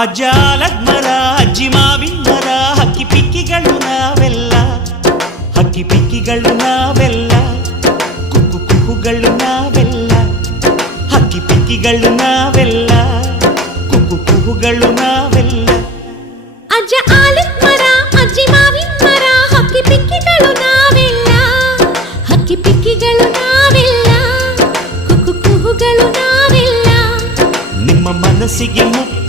ಅಜ್ಜಾಲದ ಮರ ಅಜ್ಜಿ ಮಾವಿನ ಮರ ಹಕ್ಕಿ ಪಿಕ್ಕಿಗಳು ನಾವೆಲ್ಲ, ಹಕ್ಕಿ ಪಿಕ್ಕಿಗಳು ನಾವೆಲ್ಲ, ಕುಕ್ಕು ಕುಹುಗಳು ನಾವೆಲ್ಲ, ಹಕ್ಕಿ ಪಿಕ್ಕಿಗಳು ನಾವೆಲ್ಲ, ಕುಕ್ಕು ಕುಹುಗಳು ನಾವೆಲ್ಲ. ಅಜ್ಜ ಆಲದ ಮರ ಅಜ್ಜಿ ಮಾವಿನ ಮರ ಹಕ್ಕಿ ಪಿಕ್ಕಿಗಳು ನಾವೆಲ್ಲ, ಹಕ್ಕಿ ಪಿಕ್ಕಿಗಳು ನಾವೆಲ್ಲ, ಕುಕ್ಕು ಕುಹುಗಳು ನಾವೆಲ್ಲ. ನಿಮ್ಮ ಮನಸ್ಸಿಗೆ ಮುಕ್ತ